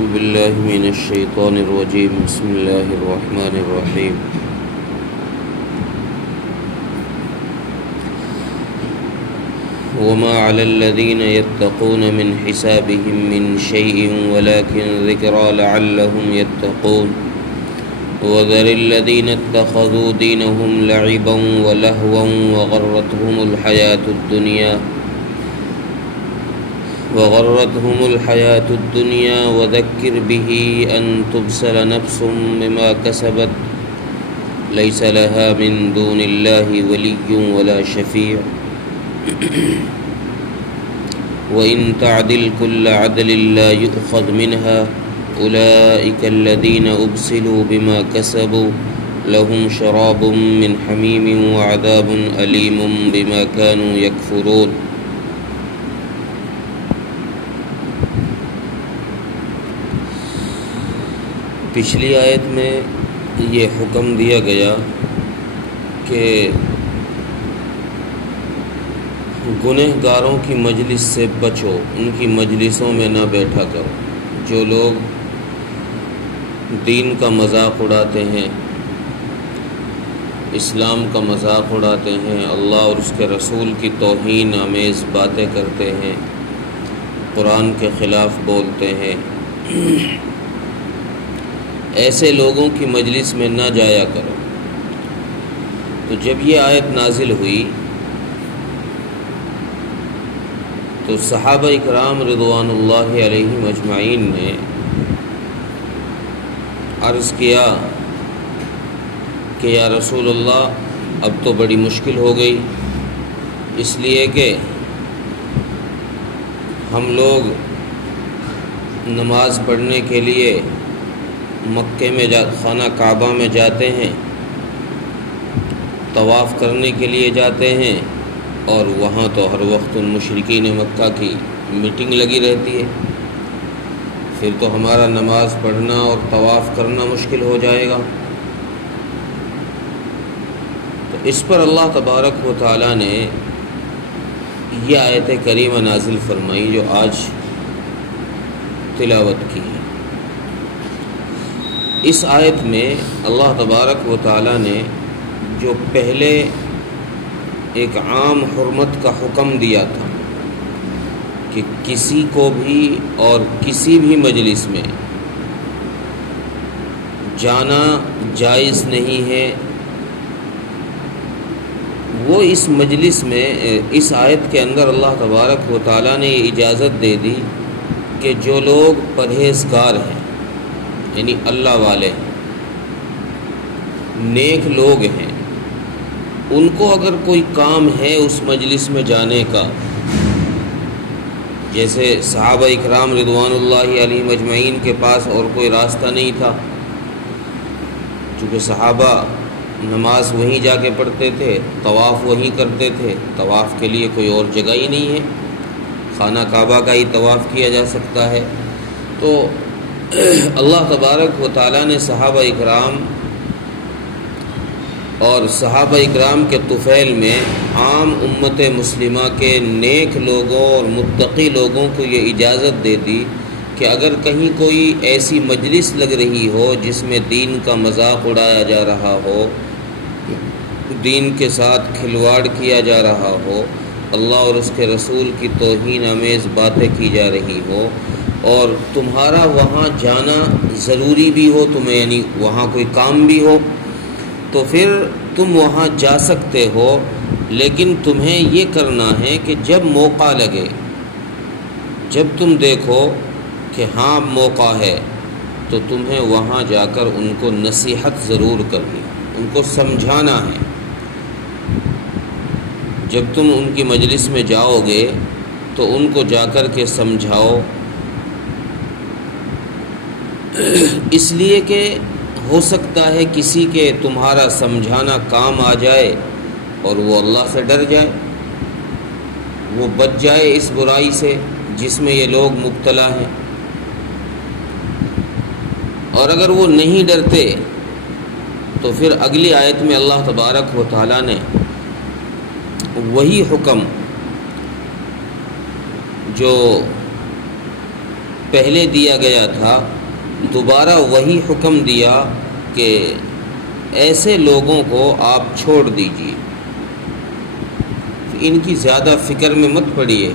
أعوذ بالله من الشيطان الرجيم بسم الله الرحمن الرحيم وما على الذين يتقون من حسابهم من شيء ولكن ذكرى لعلهم يتقون وذر الذين اتخذوا دينهم لعبا ولهوا وغرتهم الحياة الدنيا وذكر به أن تبصر نفس بما كسبت ليس لها من دون الله ولي ولا شفيع وإن تعدل كل عدل لا يؤخذ منها أولئك الذين أبسلوا بما كسبوا لهم شراب من حميم وعذاب أليم بما كانوا يكفرون۔ پچھلی آیت میں یہ حکم دیا گیا کہ گنہگاروں کی مجلس سے بچو، ان کی مجلسوں میں نہ بیٹھا کرو۔ جو لوگ دین کا مذاق اڑاتے ہیں، اسلام کا مذاق اڑاتے ہیں، اللہ اور اس کے رسول کی توہین آمیز باتیں کرتے ہیں، قرآن کے خلاف بولتے ہیں، ایسے لوگوں کی مجلس میں نہ جایا کرو۔ تو جب یہ آیت نازل ہوئی تو صحابہ اکرام رضوان اللہ علیہم اجمعین نے عرض کیا کہ یا رسول اللہ اب تو بڑی مشکل ہو گئی، اس لیے کہ ہم لوگ نماز پڑھنے کے لیے مکے میں خانہ کعبہ میں جاتے ہیں، طواف کرنے کے لیے جاتے ہیں، اور وہاں تو ہر وقت مشرکین مکہ کی میٹنگ لگی رہتی ہے، پھر تو ہمارا نماز پڑھنا اور طواف کرنا مشکل ہو جائے گا۔ تو اس پر اللہ تبارک و تعالیٰ نے یہ آیت کریمہ نازل فرمائی جو آج تلاوت کی ہے۔ اس آیت میں اللہ تبارک و تعالیٰ نے جو پہلے ایک عام حرمت کا حکم دیا تھا کہ کسی کو بھی اور کسی بھی مجلس میں جانا جائز نہیں ہے، وہ اس مجلس میں اس آیت کے اندر اللہ تبارک و تعالیٰ نے یہ اجازت دے دی کہ جو لوگ پرہیزگار ہیں، یعنی اللہ والے ہیں، نیک لوگ ہیں، ان کو اگر کوئی کام ہے اس مجلس میں جانے کا، جیسے صحابہ اکرام رضوان اللہ علیہم اجمعین کے پاس اور کوئی راستہ نہیں تھا، چونکہ صحابہ نماز وہیں جا کے پڑھتے تھے، طواف وہیں کرتے تھے، طواف کے لیے کوئی اور جگہ ہی نہیں ہے، خانہ کعبہ کا ہی طواف کیا جا سکتا ہے، تو اللہ تبارک و تعالیٰ نے صحابہ اکرام اور صحابہ اکرام کے طفیل میں عام امت مسلمہ کے نیک لوگوں اور متقی لوگوں کو یہ اجازت دے دی کہ اگر کہیں کوئی ایسی مجلس لگ رہی ہو جس میں دین کا مذاق اڑایا جا رہا ہو، دین کے ساتھ کھلواڑ کیا جا رہا ہو، اللہ اور اس کے رسول کی توہین آمیز باتیں کی جا رہی ہو، اور تمہارا وہاں جانا ضروری بھی ہو، تمہیں یعنی وہاں کوئی کام بھی ہو، تو پھر تم وہاں جا سکتے ہو، لیکن تمہیں یہ کرنا ہے کہ جب موقع لگے، جب تم دیکھو کہ ہاں موقع ہے، تو تمہیں وہاں جا کر ان کو نصیحت ضرور کرنی، ان کو سمجھانا ہے۔ جب تم ان کی مجلس میں جاؤ گے تو ان کو جا کر کے سمجھاؤ، اس لیے کہ ہو سکتا ہے کسی کے تمہارا سمجھانا کام آ جائے اور وہ اللہ سے ڈر جائے، وہ بچ جائے اس برائی سے جس میں یہ لوگ مبتلا ہیں، اور اگر وہ نہیں ڈرتے تو پھر اگلی آیت میں اللہ تبارک و تعالیٰ نے وہی حکم جو پہلے دیا گیا تھا دوبارہ وہی حکم دیا کہ ایسے لوگوں کو آپ چھوڑ دیجیے، ان کی زیادہ فکر میں مت پڑیے،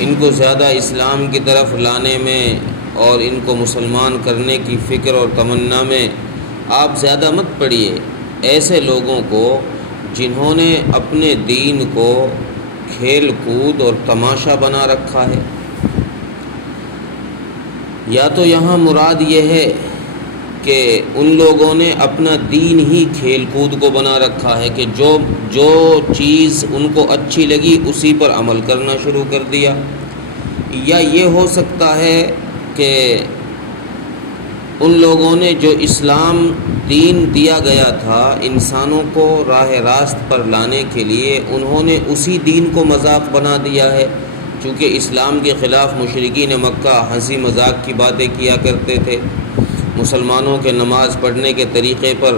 ان کو زیادہ اسلام کی طرف لانے میں اور ان کو مسلمان کرنے کی فکر اور تمنا میں آپ زیادہ مت پڑیے۔ ایسے لوگوں کو جنہوں نے اپنے دین کو کھیل کود اور تماشا بنا رکھا ہے، یا تو یہاں مراد یہ ہے کہ ان لوگوں نے اپنا دین ہی کھیل کود کو بنا رکھا ہے کہ جو چیز ان کو اچھی لگی اسی پر عمل کرنا شروع کر دیا، یا یہ ہو سکتا ہے کہ ان لوگوں نے جو اسلام دین دیا گیا تھا انسانوں کو راہ راست پر لانے کے لیے، انہوں نے اسی دین کو مذاق بنا دیا ہے، چونکہ اسلام کے خلاف مشرکین مکہ ہنسی مذاق کی باتیں کیا کرتے تھے، مسلمانوں کے نماز پڑھنے کے طریقے پر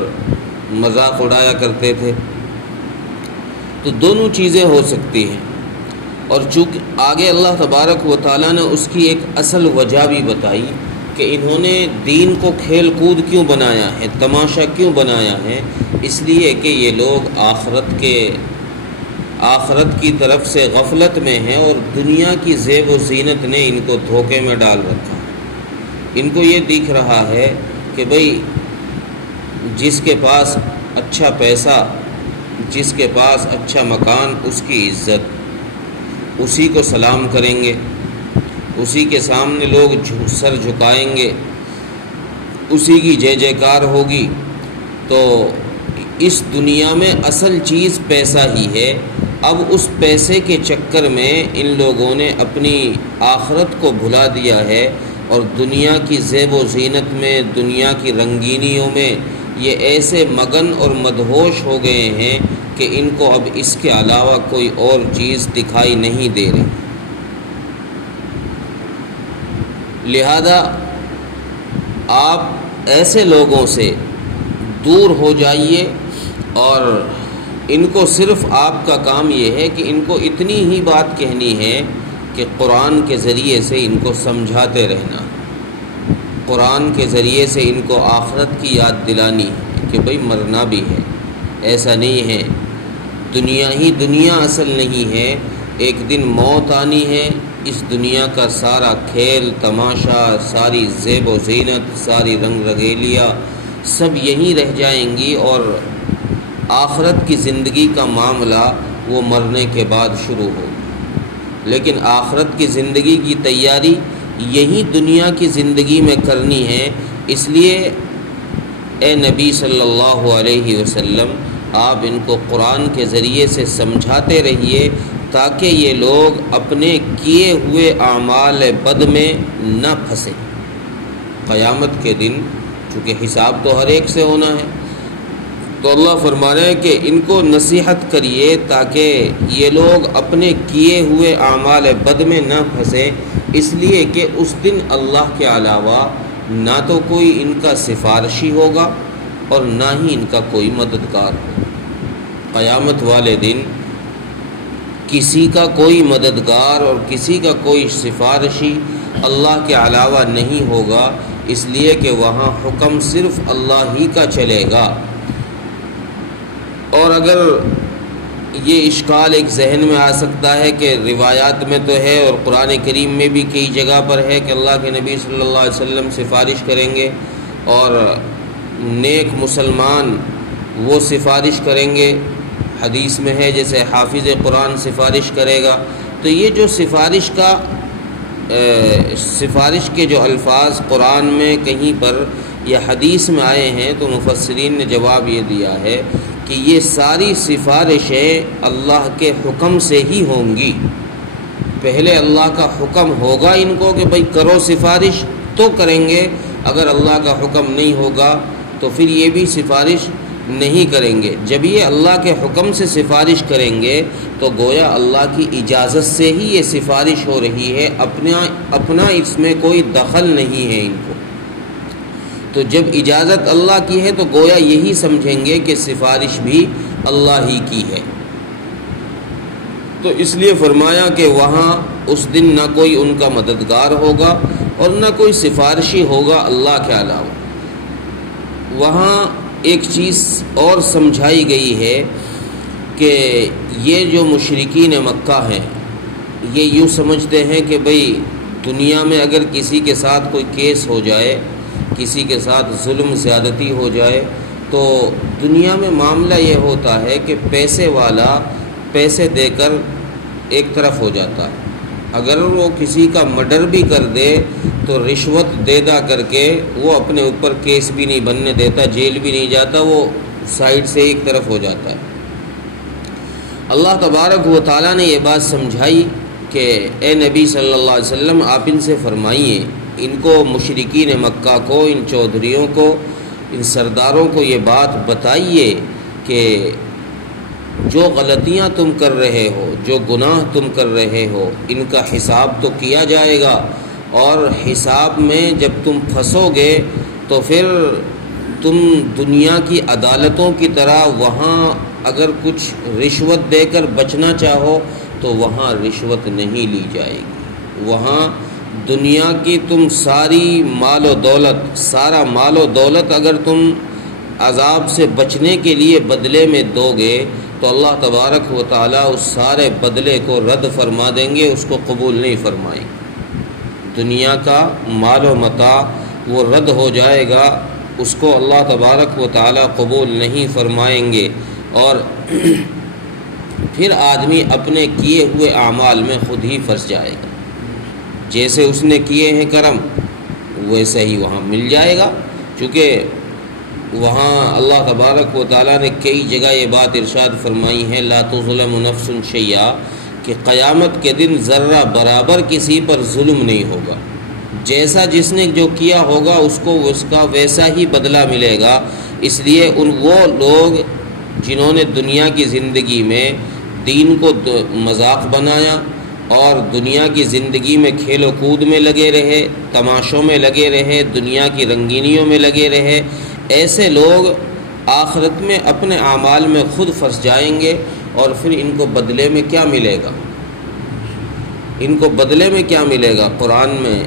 مذاق اڑایا کرتے تھے۔ تو دونوں چیزیں ہو سکتی ہیں، اور چونکہ آگے اللہ تبارک و تعالیٰ نے اس کی ایک اصل وجہ بھی بتائی کہ انہوں نے دین کو کھیل کود کیوں بنایا ہے، تماشا کیوں بنایا ہے، اس لیے کہ یہ لوگ آخرت کی طرف سے غفلت میں ہیں، اور دنیا کی زیب و زینت نے ان کو دھوکے میں ڈال رکھا ہے۔ ان کو یہ دکھ رہا ہے کہ بھئی جس کے پاس اچھا پیسہ، جس کے پاس اچھا مکان، اس کی عزت، اسی کو سلام کریں گے، اسی کے سامنے لوگ سر جھکائیں گے، اسی کی جے جے کار ہوگی۔ تو اس دنیا میں اصل چیز پیسہ ہی ہے۔ اب اس پیسے کے چکر میں ان لوگوں نے اپنی آخرت کو بھلا دیا ہے، اور دنیا کی زیب و زینت میں، دنیا کی رنگینیوں میں یہ ایسے مگن اور مدہوش ہو گئے ہیں کہ ان کو اب اس کے علاوہ کوئی اور چیز دکھائی نہیں دے رہی۔ لہذا آپ ایسے لوگوں سے دور ہو جائیے، اور ان کو صرف آپ کا کام یہ ہے کہ ان کو اتنی ہی بات کہنی ہے کہ قرآن کے ذریعے سے ان کو سمجھاتے رہنا، قرآن کے ذریعے سے ان کو آخرت کی یاد دلانی ہے کہ بھئی مرنا بھی ہے، ایسا نہیں ہے، دنیا ہی دنیا اصل نہیں ہے، ایک دن موت آنی ہے، اس دنیا کا سارا کھیل تماشا، ساری زیب و زینت، ساری رنگ رنگیلیاں سب یہیں رہ جائیں گی، اور آخرت کی زندگی کا معاملہ وہ مرنے کے بعد شروع ہوگا۔ لیکن آخرت کی زندگی کی تیاری یہی دنیا کی زندگی میں کرنی ہے، اس لیے اے نبی صلی اللہ علیہ وسلم آپ ان کو قرآن کے ذریعے سے سمجھاتے رہیے تاکہ یہ لوگ اپنے کیے ہوئے اعمال بد میں نہ پھنسیں۔ قیامت کے دن چونکہ حساب تو ہر ایک سے ہونا ہے، تو اللہ فرما رہے ہیں کہ ان کو نصیحت کریے تاکہ یہ لوگ اپنے کیے ہوئے اعمال بد میں نہ پھنسیں، اس لیے کہ اس دن اللہ کے علاوہ نہ تو کوئی ان کا سفارشی ہوگا اور نہ ہی ان کا کوئی مددگار ہوگا۔ قیامت والے دن کسی کا کوئی مددگار اور کسی کا کوئی سفارشی اللہ کے علاوہ نہیں ہوگا، اس لیے کہ وہاں حکم صرف اللہ ہی کا چلے گا۔ اور اگر یہ اشکال ایک ذہن میں آ سکتا ہے کہ روایات میں تو ہے اور قرآن کریم میں بھی کئی جگہ پر ہے کہ اللہ کے نبی صلی اللہ علیہ وسلم سفارش کریں گے اور نیک مسلمان وہ سفارش کریں گے، حدیث میں ہے جیسے حافظ قرآن سفارش کرے گا، تو یہ جو سفارش کے جو الفاظ قرآن میں کہیں پر یا حدیث میں آئے ہیں تو مفسرین نے جواب یہ دیا ہے کہ یہ ساری سفارشیں اللہ کے حکم سے ہی ہوں گی۔ پہلے اللہ کا حکم ہوگا ان کو کہ بھئی کرو سفارش تو کریں گے، اگر اللہ کا حکم نہیں ہوگا تو پھر یہ بھی سفارش نہیں کریں گے۔ جب یہ اللہ کے حکم سے سفارش کریں گے تو گویا اللہ کی اجازت سے ہی یہ سفارش ہو رہی ہے، اپنا اس میں کوئی دخل نہیں ہے ان کو۔ تو جب اجازت اللہ کی ہے تو گویا یہی سمجھیں گے کہ سفارش بھی اللہ ہی کی ہے۔ تو اس لیے فرمایا کہ وہاں اس دن نہ کوئی ان کا مددگار ہوگا اور نہ کوئی سفارشی ہوگا اللہ کے علاوہ۔ وہاں ایک چیز اور سمجھائی گئی ہے کہ یہ جو مشرکین مکہ ہیں یہ یوں سمجھتے ہیں کہ بھئی دنیا میں اگر کسی کے ساتھ کوئی کیس ہو جائے، کسی کے ساتھ ظلم زیادتی ہو جائے تو دنیا میں معاملہ یہ ہوتا ہے کہ پیسے والا پیسے دے کر ایک طرف ہو جاتا ہے، اگر وہ کسی کا مرڈر بھی کر دے تو رشوت دے دا کر کے وہ اپنے اوپر کیس بھی نہیں بننے دیتا، جیل بھی نہیں جاتا، وہ سائڈ سے ایک طرف ہو جاتا ہے۔ اللہ تبارک و تعالیٰ نے یہ بات سمجھائی کہ اے نبی صلی اللہ علیہ وسلم آپ ان سے فرمائیے، ان کو مشرکین مکہ کو، ان چودھریوں کو، ان سرداروں کو یہ بات بتائیے کہ جو غلطیاں تم کر رہے ہو، جو گناہ تم کر رہے ہو، ان کا حساب تو کیا جائے گا، اور حساب میں جب تم پھنسو گے تو پھر تم دنیا کی عدالتوں کی طرح وہاں اگر کچھ رشوت دے کر بچنا چاہو تو وہاں رشوت نہیں لی جائے گی، وہاں دنیا کی تم ساری مال و دولت، سارا مال و دولت اگر تم عذاب سے بچنے کے لیے بدلے میں دو گے تو اللہ تبارک و تعالیٰ اس سارے بدلے کو رد فرما دیں گے، اس کو قبول نہیں فرمائیں گے۔ دنیا کا مال و متاع وہ رد ہو جائے گا، اس کو اللہ تبارک و تعالیٰ قبول نہیں فرمائیں گے، اور پھر آدمی اپنے کیے ہوئے اعمال میں خود ہی پھنس جائے گا۔ جیسے اس نے کیے ہیں کرم ویسے ہی وہاں مل جائے گا، چونکہ وہاں اللہ تبارک و تعالیٰ نے کئی جگہ یہ بات ارشاد فرمائی ہے، لا تظلم نفس شیئا، کہ قیامت کے دن ذرہ برابر کسی پر ظلم نہیں ہوگا، جیسا جس نے جو کیا ہوگا اس کو اس کا ویسا ہی بدلہ ملے گا۔ اس لیے وہ لوگ جنہوں نے دنیا کی زندگی میں دین کو مذاق بنایا اور دنیا کی زندگی میں کھیل و کود میں لگے رہے، تماشوں میں لگے رہے، دنیا کی رنگینیوں میں لگے رہے، ایسے لوگ آخرت میں اپنے اعمال میں خود پھنس جائیں گے، اور پھر ان کو بدلے میں کیا ملے گا؟ ان کو بدلے میں کیا ملے گا؟ قرآن میں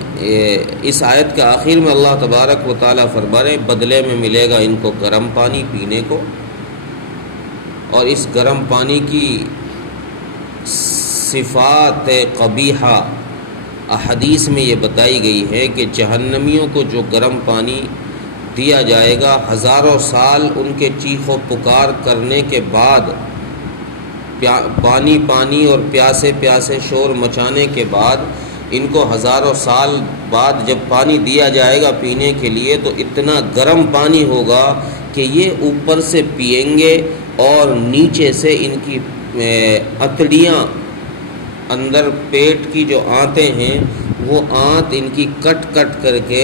اس آیت کے آخر میں اللہ تبارک و تعالیٰ فرما رہے بدلے میں ملے گا ان کو گرم پانی پینے کو، اور اس گرم پانی کی صفات قبیحہ احادیث میں یہ بتائی گئی ہے کہ جہنمیوں کو جو گرم پانی دیا جائے گا، ہزاروں سال ان کے چیخ و پکار کرنے کے بعد، پانی پانی اور پیاسے پیاسے شور مچانے کے بعد، ان کو ہزاروں سال بعد جب پانی دیا جائے گا پینے کے لیے تو اتنا گرم پانی ہوگا کہ یہ اوپر سے پئیں گے اور نیچے سے ان کی اتڑیاں، اندر پیٹ کی جو آنتیں ہیں وہ آنت ان کی کٹ کٹ کر کے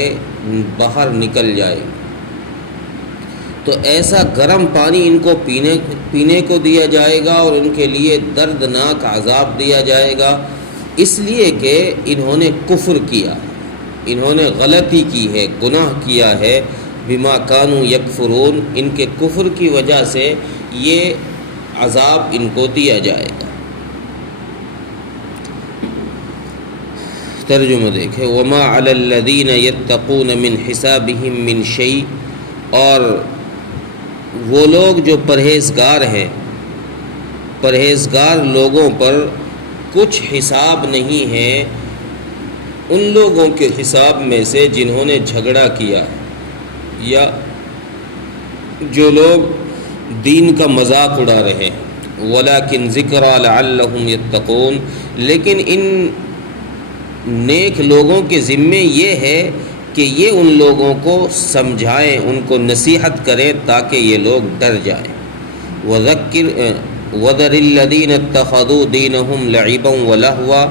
باہر نکل جائے گی۔ تو ایسا گرم پانی ان کو پینے کو دیا جائے گا، اور ان کے لیے دردناک عذاب دیا جائے گا، اس لیے کہ انہوں نے کفر کیا، انہوں نے غلطی کی ہے، گناہ کیا ہے، بما کانوا یکفرون، ان کے کفر کی وجہ سے یہ عذاب ان کو دیا جائے گا۔ ترجمہ دیکھیں، وما علی الذین یتقون من حسابہم من شیء، اور وہ لوگ جو پرہیزگار ہیں، پرہیزگار لوگوں پر کچھ حساب نہیں ہے ان لوگوں کے حساب میں سے جنہوں نے جھگڑا کیا ہے، یا جو لوگ دین کا مذاق اڑا رہے ہیں، ولیکن ذکریٰ لعلہم یتقون، لیکن ان نیک لوگوں کے ذمے یہ ہے کہ یہ ان لوگوں کو سمجھائیں، ان کو نصیحت کریں تاکہ یہ لوگ ڈر جائیں۔ وَذَرِ الَّذِينَ اتَّخَذُوا دِينَهُمْ لَعِبًا وَلَهْوًا،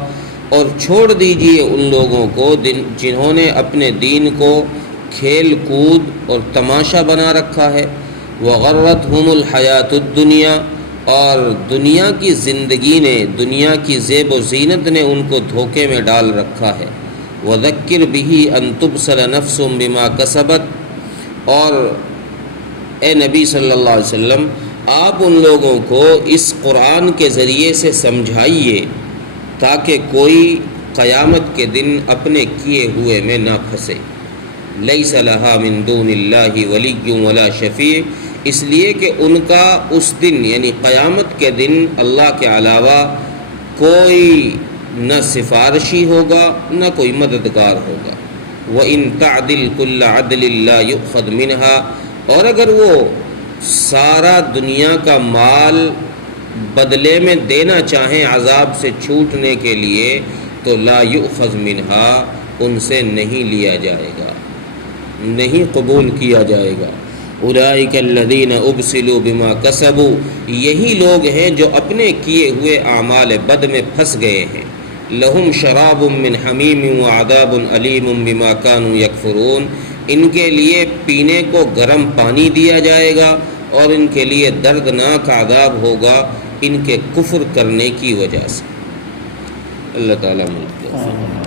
اور چھوڑ دیجئے ان لوگوں کو جنہوں نے اپنے دین کو کھیل کود اور تماشا بنا رکھا ہے، وَغَرَّتْهُمُ الْحَيَاةُ الدُّنْيَا، اور دنیا کی زندگی نے، دنیا کی زیب و زینت نے ان کو دھوکے میں ڈال رکھا ہے۔ وَذَكِّرْ بِهِ أَن تُبْصَرَ نَفْسٌ بِمَا كَسَبَتْ، اور اے نبی صلی اللہ علیہ وسلم آپ ان لوگوں کو اس قرآن کے ذریعے سے سمجھائیے تاکہ کوئی قیامت کے دن اپنے کیے ہوئے میں نہ پھنسے۔ لیس لہا من دون اللہ ولی ولا شفیع، اس لیے کہ ان کا اس دن یعنی قیامت کے دن اللہ کے علاوہ کوئی نہ سفارشی ہوگا نہ کوئی مددگار ہوگا۔ وَإِن تَعْدِلْ كُلَّ عَدْلٍ لَا يُؤْخَذْ مِنْهَا، اور اگر وہ سارا دنیا کا مال بدلے میں دینا چاہیں عذاب سے چھوٹنے کے لیے تو لا یؤخذ منہا، ان سے نہیں لیا جائے گا، نہیں قبول کیا جائے گا۔ اولئک الذین ابسلوا بما کسبوا، یہی لوگ ہیں جو اپنے کیے ہوئے اعمال بد میں پھنس گئے ہیں۔ لہم شراب من حمیم وعذاب علیم بما کانوا یکفرون، ان کے لیے پینے کو گرم پانی دیا جائے گا اور ان کے لیے دردناک عذاب ہوگا ان کے کفر کرنے کی وجہ سے۔ اللہ تعالیٰ ملک